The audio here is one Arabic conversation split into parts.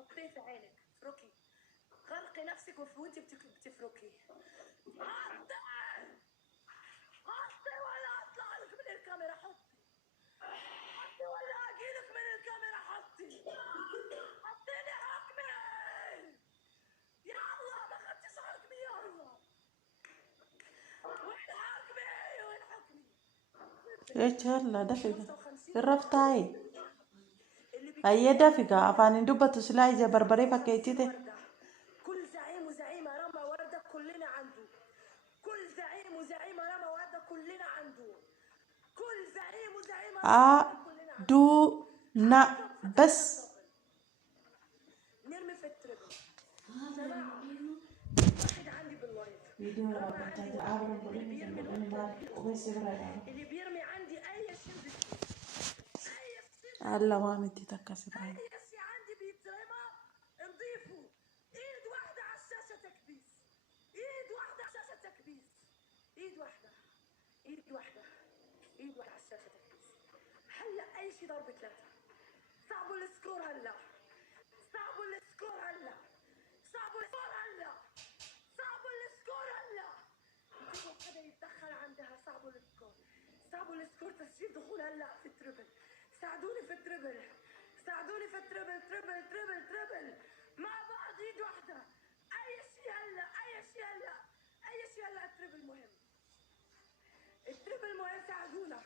حطيه في عينك، افركي، غرقي نفسك وانت بتفركي. حطي ولا اطلع لك من الكاميرا، حطي ولا اجيلك من الكاميرا، حطيني حكمي يا الله. ما خدتش حكمي يا الله. وين حكمي؟ ايش هلا دفقة الرفتاي هي دفقة افاني دبة سلايزة بربري فكيتي. كل زعيم وزعيمة رمى وردة كلنا عنده. كل زعيم وزعيمة رمى وردة كلنا عنده. كل زعيم وزعيمة كلنا عنده. دو نا بس نرمي في التربة. جماعة واحد عندي باللايف اللي بيرمي عندي أي شيء الله ما مدي تكسر أي شيء عندي بيترمى نضيفه. إيد واحدة على الشاشة تكبيس. إيد واحدة على الشاشة تكبيس. إيد واحدة. إيد واحدة. إيد واحدة على الشاشة تكبيس. هلا أي شيء ضرب 3. صعبوا السكور هلا. صعبوا السكور هلا. صعبوا السكور هلا. صعبوا السكور هلا. بدكم حدا يتدخل عندها. صعبوا السكور. صعبوا السكور. تسجيل دخول هلا في التربل. ساعدوني في التربل. ساعدوني في التربل. تربل تربل تربل مع بعض. ايد واحدة. اي شيء هلا. اي شيء هلا. اي شيء هلا. التربل مهم. التربل مهم. ساعدونا.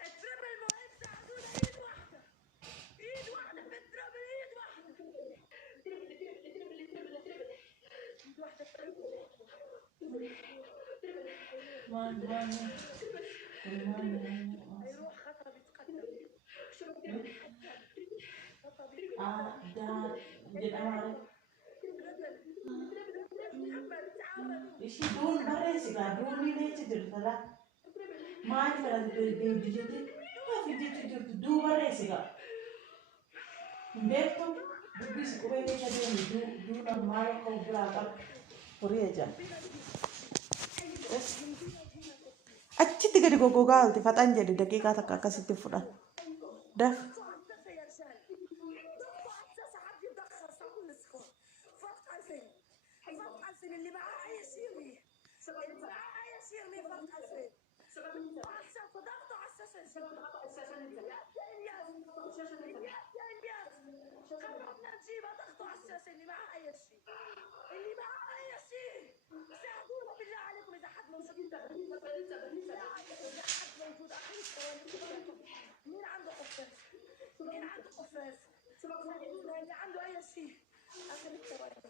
التربل مهم. ساعدونا. ايد واحدة. ايد واحدة في التربل. ايد واحدة. تربل تربل تربل تربل تربل. ايد واحدة تربل. هيروح خطر بيتقدم. إيشي دون بريسي دون مين تجر تلا ما أجمل بيجتي ما في تجر دو بريسي بيتو بيس كوبي كده دو نمار كوبرا وريجا أتي تقدر جوجل تفتح jadi دقيقة تكاكسي تفرح ده اللي معاه اي شيء يرميه. اللي معاه اي شيء يرميه. فرق 2000. ضغطوا على الشاشه. قربنا نجيبها. ضغطوا على الشاشه. اللي معاه اي شيء. اللي معاه اي شيء. ساعدونا بالله عليكم. اذا حد موجود. بالله عليكم اذا حد موجود. اخر الثواني. مين عنده قفاز؟ مين عنده قفاز؟ ساعدونا اللي عنده اي شيء. اخر الثواني.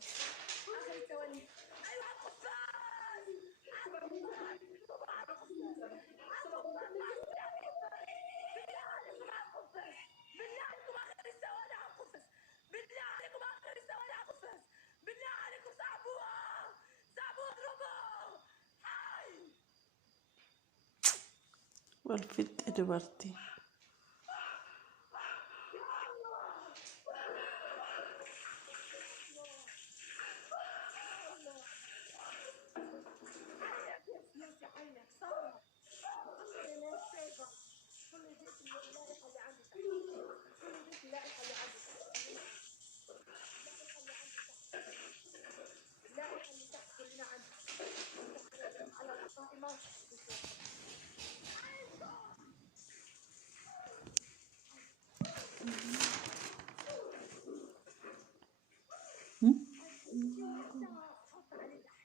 اخر الثواني. ايوه القفاز. بالله عليكم على القفاز. بالله عليكم اخر الثواني على القفاز. بالله عليكم اخر الثواني على القفاز. بالله عليكم صعبوها. صعبوها. اضربوا. هاي والفت ادبرتي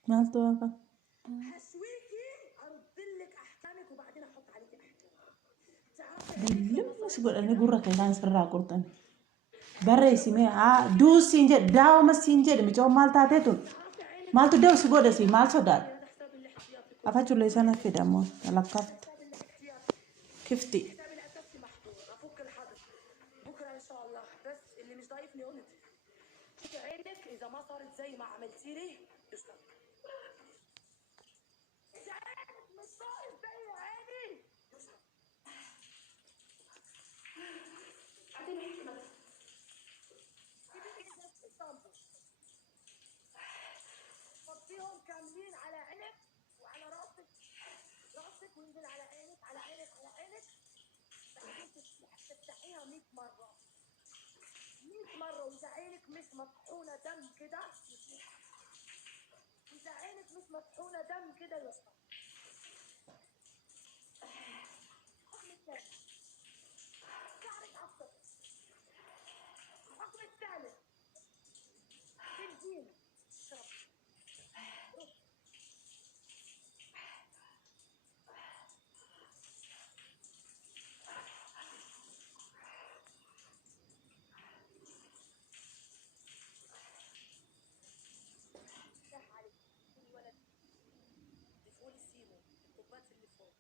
مالتو هكا هسويكي ارد لك احكامك وبعدين احط عليك احكام. بلم سيقول أنا قرة كيلان سرّا قرطان بريسي مي دو سينجر داو ما سينجر ميجو مالتا تيتون مالتو داو سيقول سي مال صدار أفاتشو ليسانا في دمو لقفت كفتي افك الحظر بكره ان شاء الله. بس اللي مش ضايفني قلت عينك اذا ما صارت زي ما عملتي لي يشتغل. عينك مش صارت زي عيني يشتغل. اعطيني حكمة. حطيهم كاملين على عينك وعلى راسك. راسك وينزل على عينك. على عينك. على عينك. تفتحيها 100 مرة. 100 مرة. وإذا عينك مش كده اذا عينك مش مطحونه دم كده يصفى. الحكم الثاني شعرك عصب. الحكم الثالث بنزين شرب. صح عليك الولد. ضيفولي سيمو الكوبات اللي فوق،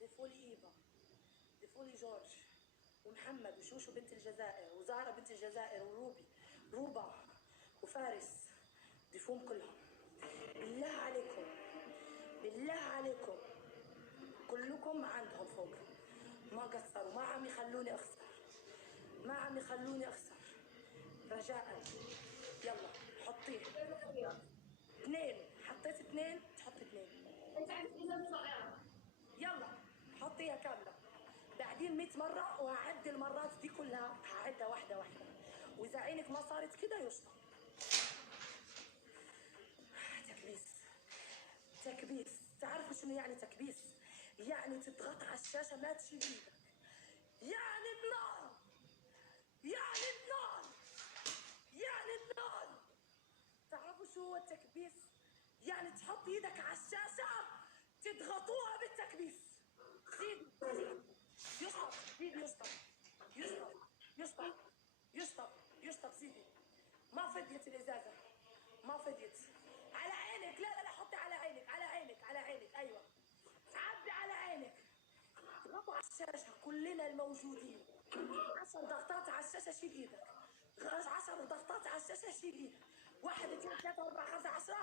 ضيفولي ايفا، ضيفولي جورج ومحمد وشوشو بنت الجزائر وزهرة بنت الجزائر روبا وفارس. ضيفوهم كلهم بالله عليكم، بالله عليكم كلكم عندهم فوق. ما قصروا، ما عم يخلوني اخسر، ما عم يخلوني اخسر. رجاء يلا حطيه. 2 حطيت 2 تحط 2. يلا حطيها كامله. بعدين 100 مره وهعد المرات دي كلها، هعدها واحده واحده، واذا عينك ما صارت كده يشطب. تكبيس تكبيس. تعرفوا شنو يعني تكبيس؟ يعني تضغط على الشاشه ما تشيل ايدك، يعني النار، يعني النار، يعني النار. تعرفوا شو هو التكبيس؟ يعني تحط ايدك على الشاشه تضغطوها بالتكبيس. زيد زيد يشطب، زيد يشطب يشطب يشطب يشطب يشطب. زيدي. ما فديت الازازه، ما فديت. على عينك. لا لا لا حطي على عينك، على عينك، على عينك. ايوه عبي على عينك. اضغطوا على الشاشه كلنا الموجودين. 10 ضغطات على الشاشه شيل ايدك. 10 ضغطات على الشاشه شيل ايدك. 1 2 3 4 5 10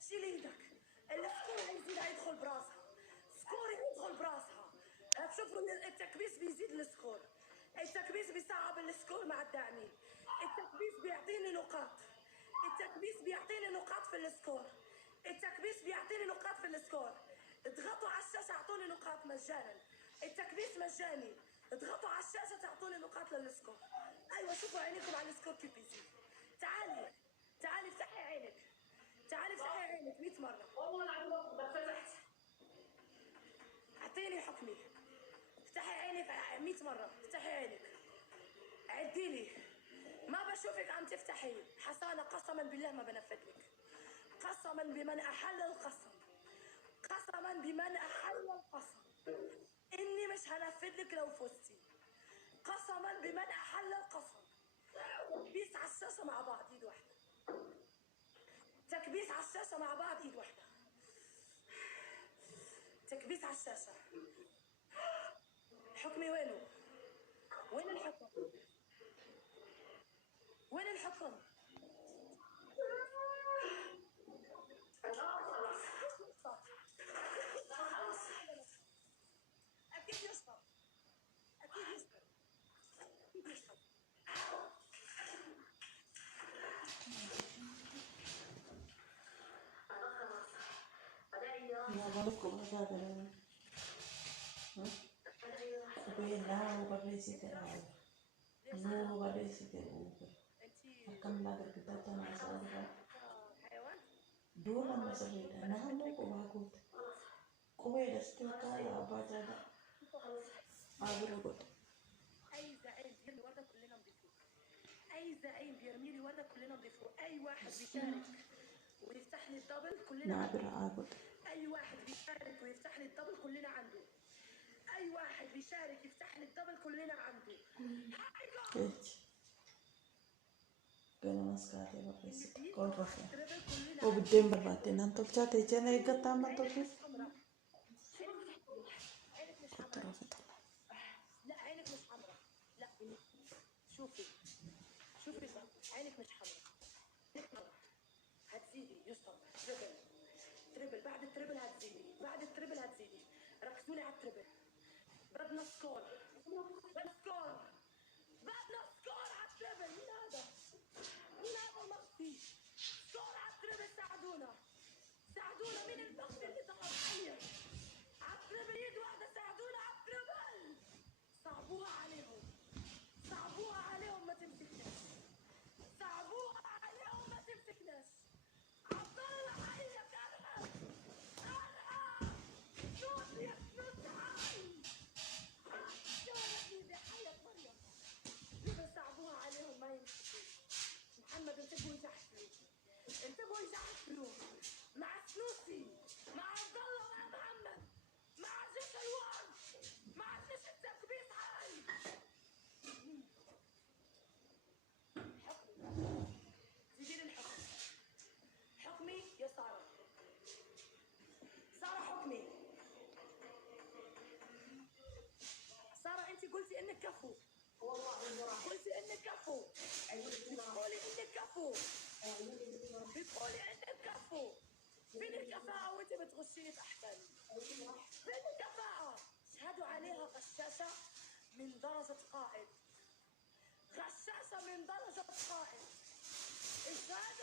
شيل ايدك. السكور هيزيد، هيدخل براسها. سكور يدخل براسها. بشوفوا ان التكبيس بيزيد السكور. التكبيس بيصعب السكور مع الداعمين. التكبيس بيعطيني نقاط. التكبيس بيعطيني نقاط في السكور. التكبيس بيعطيني نقاط في السكور. اضغطوا على الشاشه اعطوني نقاط مجانا. التكبيس مجاني. اضغطوا على الشاشه تعطوني نقاط للسكور. ايوه شوفوا عينيكم على السكور كيف بيزيد. تعالي تعالي افتحي عينك، تعالي افتحي عينك 100 مره. اعطيني حكمي. افتحي عينك 100 مره، افتحي عينك. عدي لي. ما بشوفك عم تفتحي. حسانه قسما بالله ما بنفذ لك. قسما بمن احل القسم، قسما بمن احل القسم اني مش هنفذ لك لو فزتي. قسما بمن احل القسم. تكبيس على الشاشه مع بعض ايد واحده. تكبيس على الشاشه مع بعض ايد واحده. تكبيس على الشاشه. حكمي وينه؟ وين الحكم؟ وين الحكم؟ اكيد يشطب، اكيد يشطب، اكيد يشطب. يا بالكم هذا بينا وبريسي تلعب نور وبريسي تلعب أكمل هذا الكتاب أنا أسألها حيوان دولا ما سويت أنا هم وباقول قوي دستوكا يا أباجا أقول اي زعيم بيرمي ورده كلنا نضيفوه. اي زعيم بيرمي لي ورده كلنا نضيفوه. اي واحد بيشارك ويفتح لي الدبل كلنا عنده. نابر أقول اي واحد بيشارك ويفتح لي الدبل كلنا عنده. اي واحد بيشارك يفتح لي الدبل كلنا عنده. إيش كانوا نسكاتي اللي بريسي بيجي كل على رفع التربل كلنا عنده. وبدين برباتين أنتو بتاعتي جانا يقطع ما عينك تقول مش حمراء، عينك مش حمراء. فترة فترة لا عينك مش حمراء. لا شوفي شوفي بقى. عينك مش حمراء، عينك حمراء. هتزيدي يشطب. تربل تربل. بعد التربل هتزيدي، بعد التربل هتزيدي. ركزولي على التربل. بدنا سكور، بدنا سكور، بدنا سكور على التربل. مين هذا؟ مين هذا المخفي؟ سكور على التربل. ساعدونا ساعدونا. مين المخفي اللي ضغط علي؟ على التربل ايد واحدة. ساعدونا على التربل. صعبوها عليهم، صعبوها عليهم ما تمسكناش. صعبوها عليهم ما تمسكناش. انك كفو. قلتي انك كفو. بتقولي انك كفو. بتقولي انك كفو. فين الكفاءة وانت بتغشيني تحتني؟ فين الكفاءة؟ اشهدوا عليها غشاشة من درجة قائد. غشاشة من درجة قائد. اشهاد